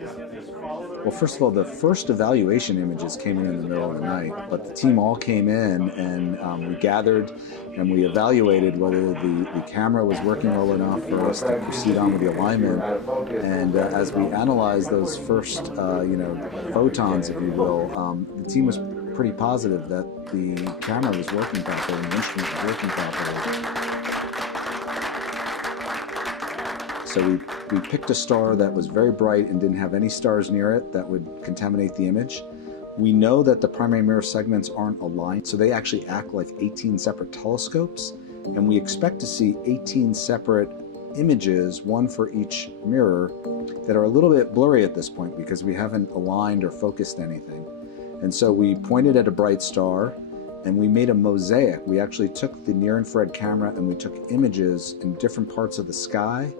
Well, first of all, the first evaluation images came in the middle of the night, but the team all came in and we gathered and we evaluated whether the camera was working well enough for us to proceed on with the alignment. And as we analyzed those first, photons, if you will, the team was pretty positive that the camera was working properly and the instrument was working properly. So we picked a star that was very bright and didn't have any stars near it that would contaminate the image. We know that the primary mirror segments aren't aligned, so they actually act like 18 separate telescopes, and we expect to see 18 separate images, one for each mirror, that are a little bit blurry at this point because we haven't aligned or focused anything. And so we pointed at a bright star and we made a mosaic. We actually took the near-infrared camera and we took images in different parts of the sky,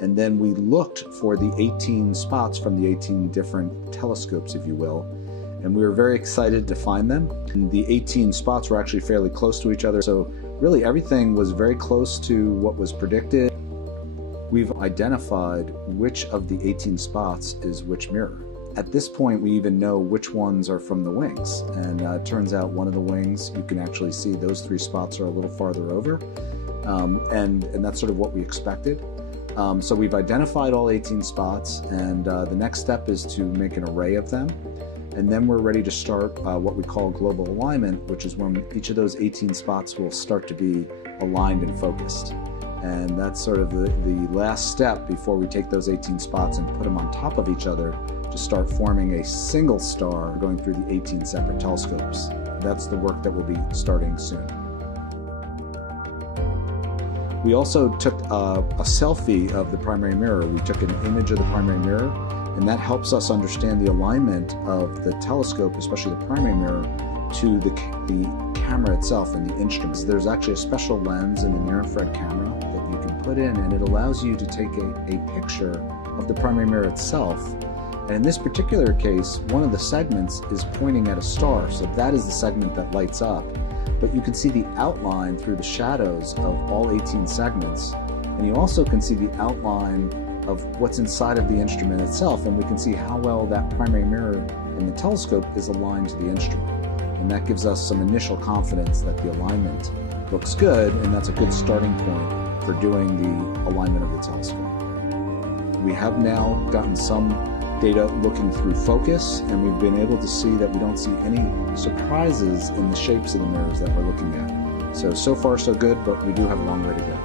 and then we looked for the 18 spots from the 18 different telescopes, if you will, and we were very excited to find them. And the 18 spots were actually fairly close to each other, so really everything was very close to what was predicted. We've identified which of the 18 spots is which mirror. At this point, we even know which ones are from the wings, and it turns out one of the wings, you can actually see those 3 spots are a little farther over, and that's sort of what we expected. So we've identified all 18 spots, and the next step is to make an array of them, and then we're ready to start what we call global alignment, which is when each of those 18 spots will start to be aligned and focused. And that's sort of the last step before we take those 18 spots and put them on top of each other to start forming a single star going through the 18 separate telescopes. That's the work that will be starting soon. We also took a selfie of the primary mirror. We took an image of the primary mirror, and that helps us understand the alignment of the telescope, especially the primary mirror, to the camera itself and the instruments. There's actually a special lens in the near-infrared camera that you can put in, and it allows you to take a picture of the primary mirror itself. And in this particular case, one of the segments is pointing at a star, so that is the segment that lights up. But you can see the outline through the shadows of all 18 segments, and you also can see the outline of what's inside of the instrument itself, and we can see how well that primary mirror in the telescope is aligned to the instrument. And that gives us some initial confidence that the alignment looks good, and that's a good starting point for doing the alignment of the telescope. We have now gotten some data looking through focus, and we've been able to see that we don't see any surprises in the shapes of the mirrors that we're looking at. So far so good, but we do have a long way to go.